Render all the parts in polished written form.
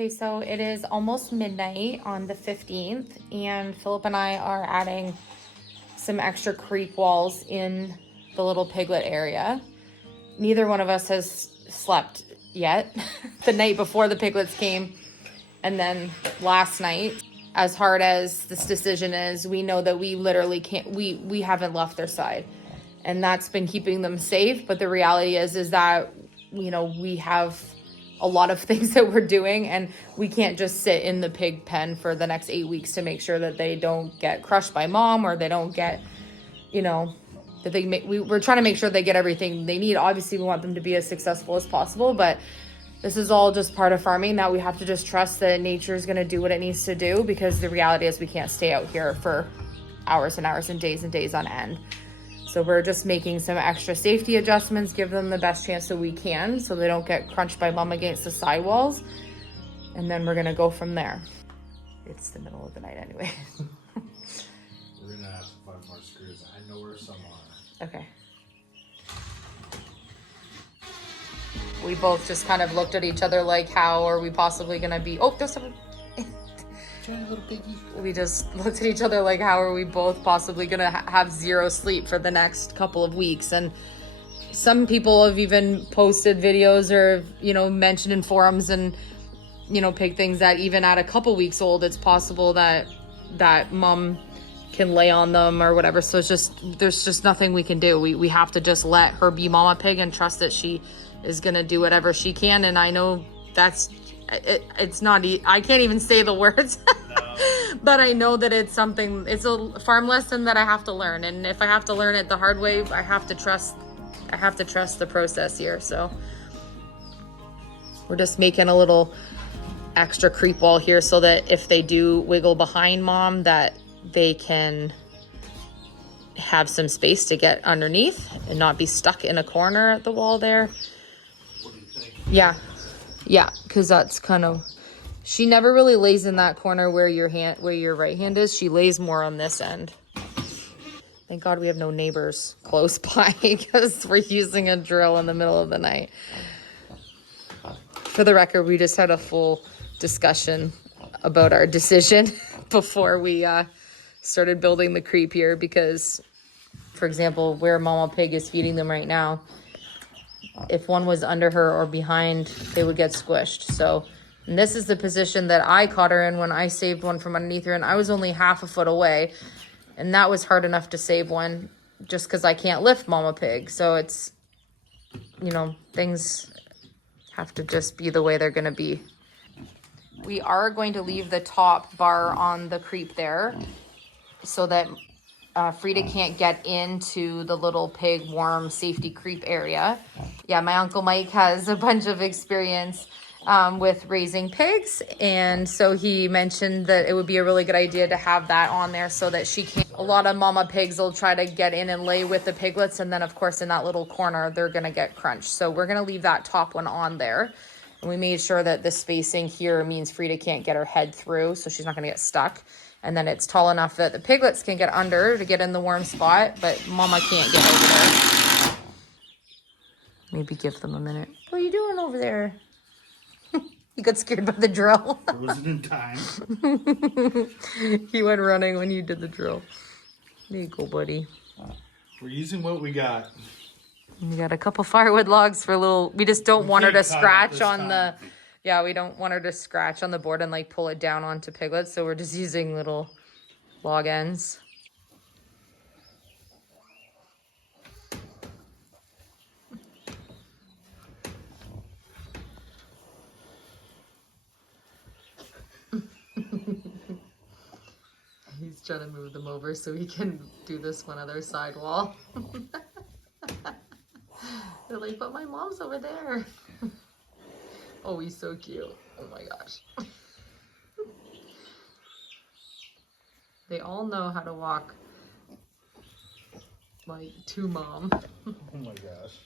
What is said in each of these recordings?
Okay, so it is almost midnight on the 15th, and Philip and I are adding some extra creep walls in the little piglet area. Neither one of us has slept yet. The night before the piglets came, and then last night. As hard as this decision is, we know that we literally can't, we haven't left their side. And that's been keeping them safe. But the reality is that, you know, we have a lot of things that we're doing, and we can't just sit in the pig pen for the next 8 weeks to make sure that they don't get crushed by mom, or they don't get, you know, that we're trying to make sure they get everything they need. Obviously, we want them to be as successful as possible, but this is all just part of farming that we have to just trust that nature is going to do what it needs to do, because the reality is we can't stay out here for hours and hours and days on end. So we're just making some extra safety adjustments, give them the best chance that we can so they don't get crunched by mom against the sidewalls. And then we're going to go from there. It's the middle of the night anyway. We're going to have to find more screws. I know where some are. Okay. We both just kind of looked at each other like, how are we possibly going to be... Oh, there's some... Little piggy. We just looked at each other like, how are we both possibly going to have zero sleep for the next couple of weeks? And some people have even posted videos or, you know, mentioned in forums and, you know, pig things that even at a couple weeks old, it's possible that mom can lay on them or whatever. So it's just, there's just nothing we can do. We have to just let her be mama pig and trust that she is going to do whatever she can. And I know it's not, I can't even say the words, but I know that it's something, it's a farm lesson that I have to learn. And if I have to learn it the hard way, I have to trust the process here. So we're just making a little extra creep wall here so that if they do wiggle behind mom, that they can have some space to get underneath and not be stuck in a corner at the wall there. What do you think? Yeah, because that's kind of, she never really lays in that corner where your right hand is. She lays more on this end. Thank God we have no neighbors close by because we're using a drill in the middle of the night. For the record, we just had a full discussion about our decision before we started building the creep here, because, for example, where Mama Pig is feeding them right now, if one was under her or behind, they would get squished. So, and this is the position that I caught her in when I saved one from underneath her, and I was only half a foot away, and that was hard enough to save one just because I can't lift Mama Pig. So it's, you know, things have to just be the way they're going to be. We are going to leave the top bar on the creep there so that Frida can't get into the little pig warm safety creep area. Yeah, my Uncle Mike has a bunch of experience with raising pigs, and so he mentioned that it would be a really good idea to have that on there so that she can. A lot of mama pigs will try to get in and lay with the piglets, and then of course in that little corner they're gonna get crunched. So we're gonna leave that top one on there, and we made sure that the spacing here means Frida can't get her head through, so she's not gonna get stuck. And then it's tall enough that the piglets can get under to get in the warm spot, but mama can't get over there. Maybe give them a minute. What are you doing over there? You got scared by the drill. It wasn't in time. He went running when you did the drill. There you go, buddy. We're using what we got. We got a couple firewood logs for a little, we just don't want her to scratch on the, yeah, we don't want her to scratch on the board and like pull it down onto piglets. So we're just using little log ends. He's trying to move them over so he can do this one other side wall. They're like, but my mom's over there. Oh, he's so cute. Oh my gosh. They all know how to walk like to mom. Oh my gosh.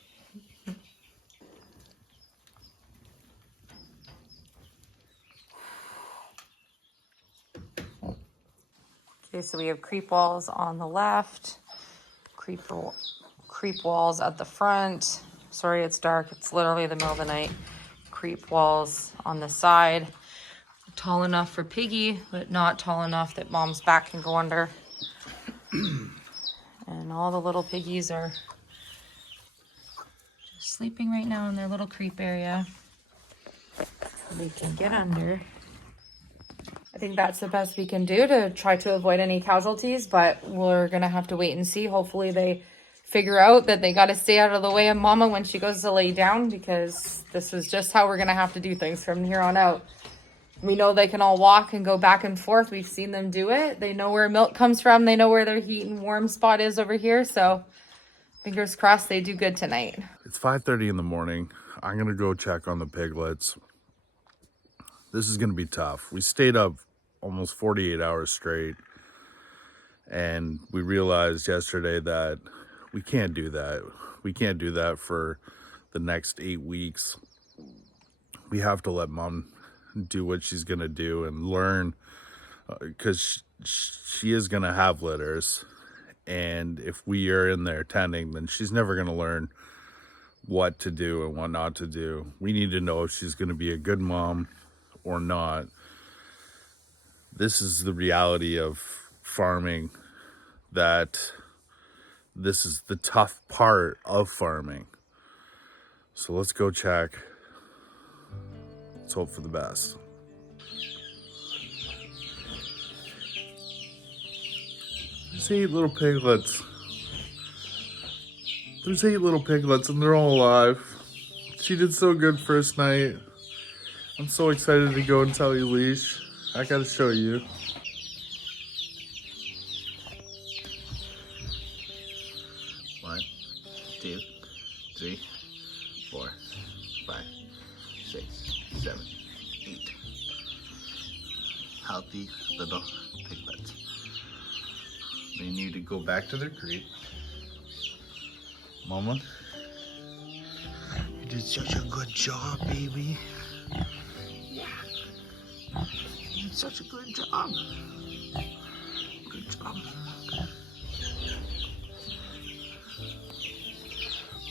Okay, so we have creep walls on the left, creep walls at the front. Sorry, it's dark. It's literally the middle of the night. Creep walls on the side. tall enough for Piggy, but not tall enough that Mom's back can go under. And all the little piggies are just sleeping right now in their little creep area. They can get under. I think that's the best we can do to try to avoid any casualties, but we're gonna have to wait and see. Hopefully they figure out that they gotta stay out of the way of Mama when she goes to lay down, because this is just how we're gonna have to do things from here on out. We know they can all walk and go back and forth. We've seen them do it. They know where milk comes from. They know where their heat and warm spot is over here. So fingers crossed they do good tonight. It's 5:30 in the morning. I'm gonna go check on the piglets. This is gonna be tough. We stayed up almost 48 hours straight, and we realized yesterday that we can't do that. We can't do that for the next 8 weeks. We have to let Mom do what she's gonna do and learn, because she is gonna have litters, and if we are in there tending, then she's never gonna learn what to do and what not to do. We need to know if she's gonna be a good mom or not. This is the reality of farming, that this is the tough part of farming. So let's go check. Let's hope for the best. There's 8 little piglets. There's 8 little piglets and they're all alive. She did so good first night. I'm so excited to go and tell Elysia. I gotta show you. One, 2, 3, 4, 5, 6, 7, 8. Healthy little piglets. They need to go back to their crate. Mama, you did such a good job, baby. Yeah. You did such a good job. Good job.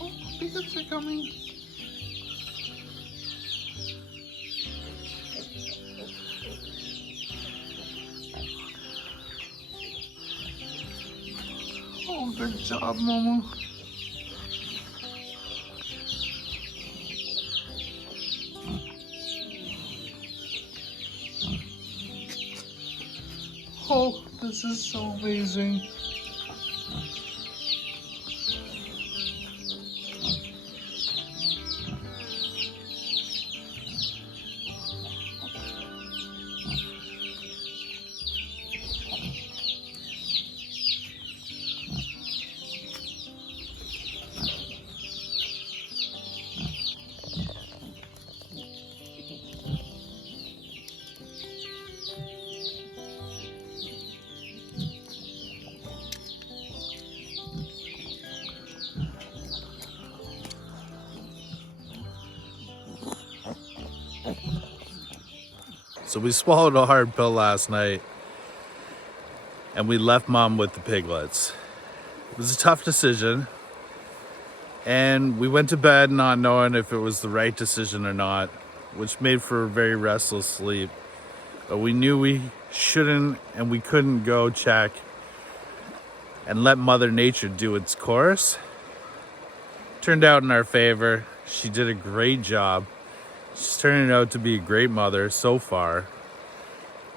Oh, piglets are coming. Oh, good job, Mama. Oh, this is so amazing. So we swallowed a hard pill last night and we left Mom with the piglets. It was a tough decision, and we went to bed not knowing if it was the right decision or not, which made for a very restless sleep. But we knew we shouldn't and we couldn't go check and let Mother Nature do its course. Turned out in our favor. She did a great job. She's turning out to be a great mother so far.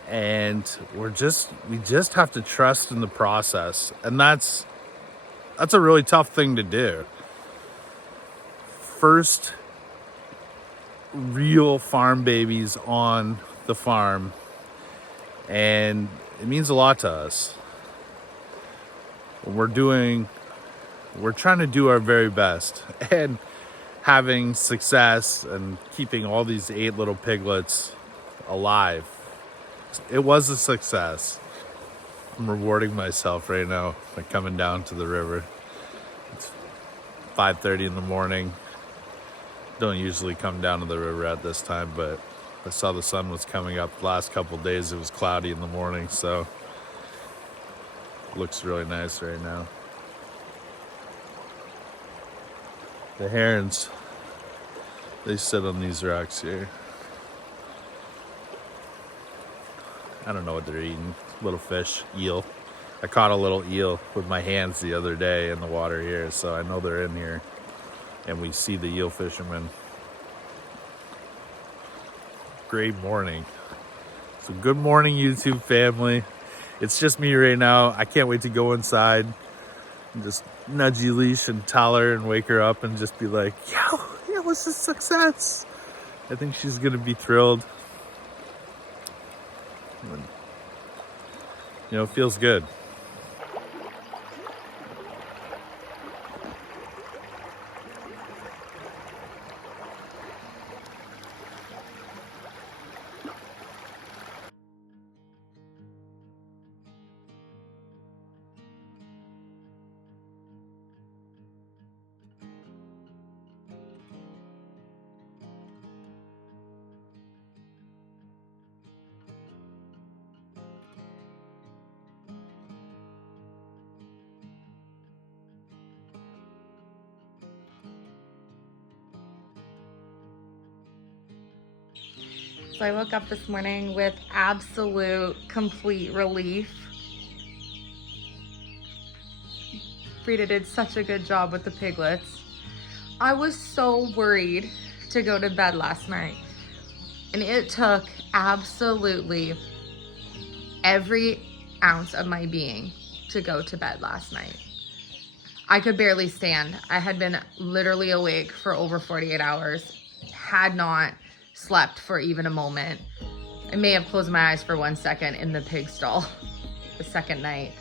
And we just have to trust in the process. And that's a really tough thing to do. First real farm babies on the farm. And it means a lot to us. We're trying to do our very best. And having success and keeping all these 8 little piglets alive. It was a success. I'm rewarding myself right now by coming down to the river. It's 5:30 in the morning. Don't usually come down to the river at this time, but I saw the sun was coming up. The last couple days it was cloudy in the morning, so it looks really nice right now. The herons, they sit on these rocks here. I don't know what they're eating. Little fish, eel. I caught a little eel with my hands the other day in the water here, so I know they're in here. And we see the eel fishermen. Great morning. So good morning, YouTube family. It's just me right now. I can't wait to go inside and just nudge Elysia and tell her and wake her up and just be like, yo, it was a success. I think she's gonna be thrilled. You know, it feels good. So I woke up this morning with absolute complete relief. Frida did such a good job with the piglets. I was so worried to go to bed last night, and it took absolutely every ounce of my being to go to bed last night. I could barely stand. I had been literally awake for over 48 hours, had not slept for even a moment. I may have closed my eyes for 1 second in the pig stall the second night,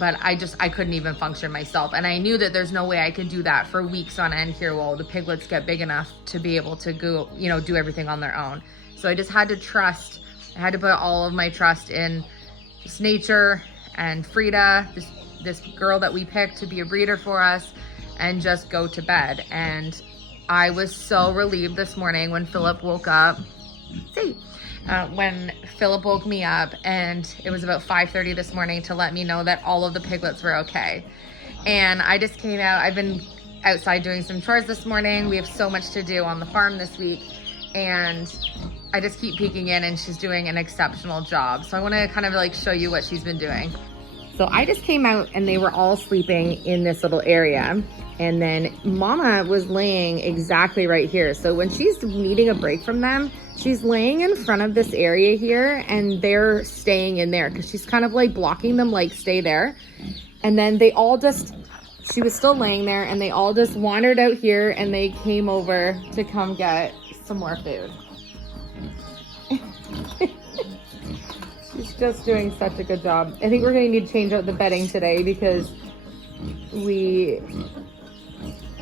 but I couldn't even function myself. And I knew that there's no way I could do that for weeks on end here while the piglets get big enough to be able to go, you know, do everything on their own. So I just had to trust. I had to put all of my trust in just nature and Frida, this girl that we picked to be a breeder for us, and just go to bed. And I was so relieved this morning when Philip woke up. When Philip woke me up, and it was about 5:30 this morning to let me know that all of the piglets were okay. And I just came out. I've been outside doing some chores this morning. We have so much to do on the farm this week, and I just keep peeking in, and she's doing an exceptional job. So I want to kind of like show you what she's been doing. So I just came out and they were all sleeping in this little area. And then Mama was laying exactly right here. So when she's needing a break from them, she's laying in front of this area here, and they're staying in there because she's kind of like blocking them, like stay there. And then they all just, she was still laying there, and they all just wandered out here, and they came over to come get some more food. She's just doing such a good job. I think we're going to need to change out the bedding today because we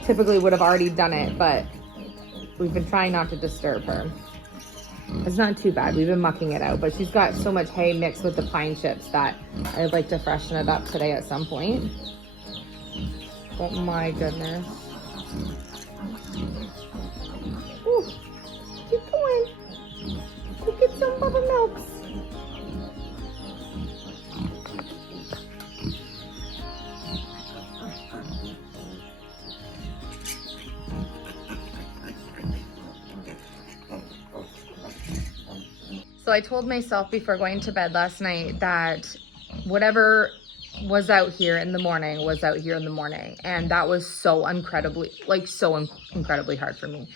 typically would have already done it, but we've been trying not to disturb her. It's not too bad. We've been mucking it out, but she's got so much hay mixed with the pine chips that I'd like to freshen it up today at some point. But my goodness. Ooh, keep going. Go get some bubble milks. So I told myself before going to bed last night that whatever was out here in the morning was out here in the morning. And that was so incredibly hard for me.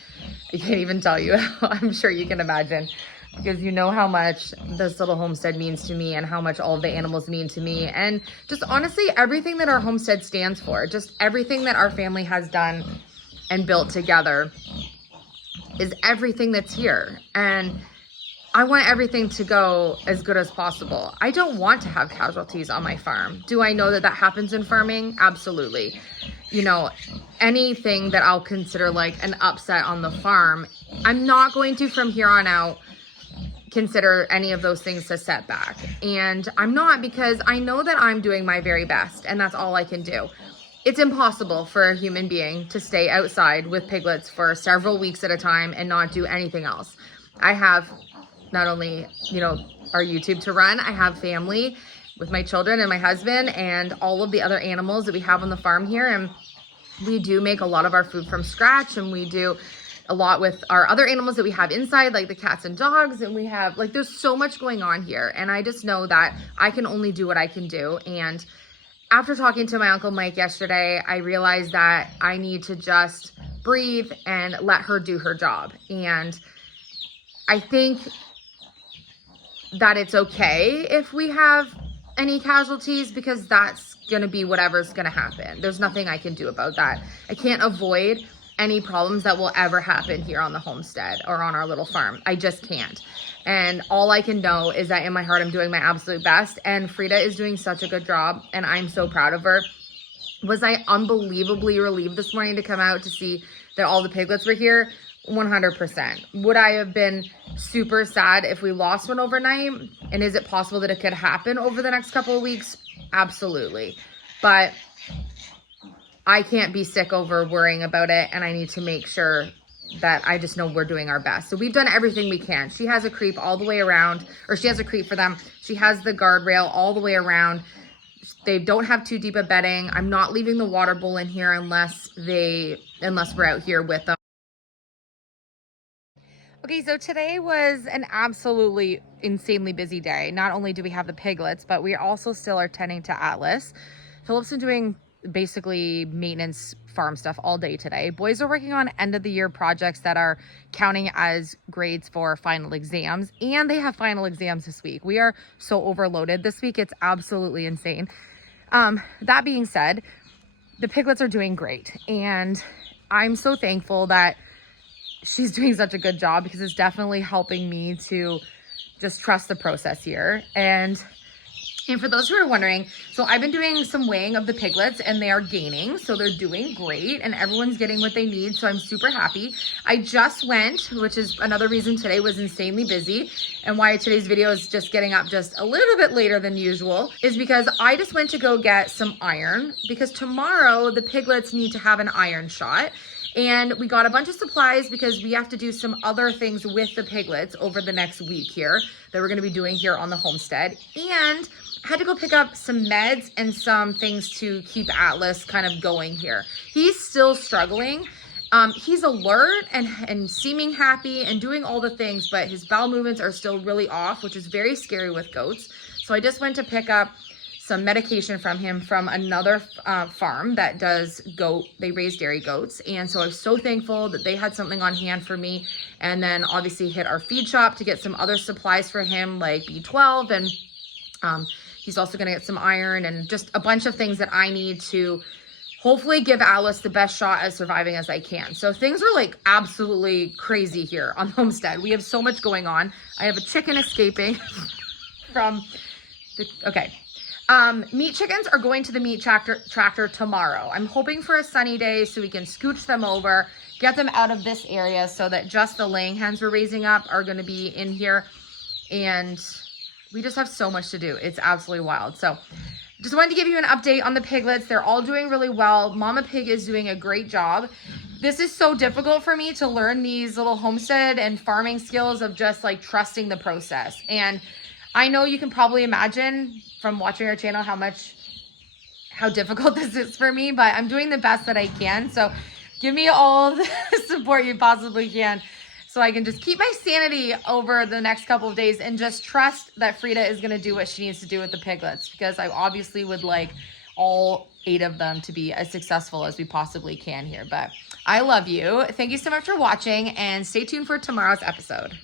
I can't even tell you. I'm sure you can imagine, because you know how much this little homestead means to me and how much all of the animals mean to me. And just honestly, everything that our homestead stands for, just everything that our family has done and built together is everything that's here. And I want everything to go as good as possible. I don't want to have casualties on my farm. Do I know that that happens in farming? Absolutely. You know, anything that I'll consider like an upset on the farm, I'm not going to from here on out consider any of those things a setback. And I'm not, because I know that I'm doing my very best, and that's all I can do. It's impossible for a human being to stay outside with piglets for several weeks at a time and not do anything else. I have not only, you know, our YouTube to run, I have family with my children and my husband and all of the other animals that we have on the farm here. And we do make a lot of our food from scratch, and we do a lot with our other animals that we have inside, like the cats and dogs. And we have like, there's so much going on here. And I just know that I can only do what I can do. And after talking to my Uncle Mike yesterday, I realized that I need to just breathe and let her do her job. And I think that it's okay if we have any casualties, because that's going to be whatever's going to happen. There's nothing I can do about that. I can't avoid any problems that will ever happen here on the homestead or on our little farm. I just can't. And all I can know is that in my heart, I'm doing my absolute best. And Frida is doing such a good job, and I'm so proud of her. Was I unbelievably relieved this morning to come out to see that all the piglets were here? 100%. Would I have been super sad if we lost one overnight? And is it possible that it could happen over the next couple of weeks? Absolutely. But I can't be sick over worrying about it, and I need to make sure that I just know we're doing our best. So we've done everything we can. She has a creep all the way around, or she has a creep for them. She has the guardrail all the way around. They don't have too deep a bedding. I'm not leaving the water bowl in here unless we're out here with them. Okay, so today was an absolutely insanely busy day. Not only do we have the piglets, but we also still are tending to Atlas. Philip's been doing basically maintenance farm stuff all day today. Boys are working on end of the year projects that are counting as grades for final exams, and they have final exams this week. We are so overloaded this week. It's absolutely insane. That being said, the piglets are doing great, and I'm so thankful that she's doing such a good job, because it's definitely helping me to just trust the process here. And for those who are wondering, so I've been doing some weighing of the piglets, and they are gaining. So they're doing great, and everyone's getting what they need. So I'm super happy. I just went, which is another reason today was insanely busy, and why today's video is just getting up just a little bit later than usual, is because I just went to go get some iron, because tomorrow the piglets need to have an iron shot. And we got a bunch of supplies because we have to do some other things with the piglets over the next week here that we're going to be doing here on the homestead. And I had to go pick up some meds and some things to keep Atlas kind of going here. He's still struggling. He's alert and seeming happy and doing all the things, but his bowel movements are still really off, which is very scary with goats. So I just went to pick up some medication from him from another farm that does they raise dairy goats. And so I was so thankful that they had something on hand for me. And then obviously hit our feed shop to get some other supplies for him, like B12. And he's also going to get some iron and just a bunch of things that I need to hopefully give Alice the best shot at surviving as I can. So things are like absolutely crazy here on Homestead. We have so much going on. I have a chicken escaping from okay. Meat chickens are going to the meat tractor tomorrow. I'm hoping for a sunny day so we can scooch them over, get them out of this area so that just the laying hens we're raising up are going to be in here. And we just have so much to do. It's absolutely wild. So just wanted to give you an update on the piglets. They're all doing really well. Mama Pig is doing a great job. This is so difficult for me to learn these little homestead and farming skills of just like trusting the process. And I know you can probably imagine from watching our channel how difficult this is for me, but I'm doing the best that I can. So give me all the support you possibly can so I can just keep my sanity over the next couple of days and just trust that Frida is going to do what she needs to do with the piglets, because I obviously would like all 8 of them to be as successful as we possibly can here. But I love you. Thank you so much for watching, and stay tuned for tomorrow's episode.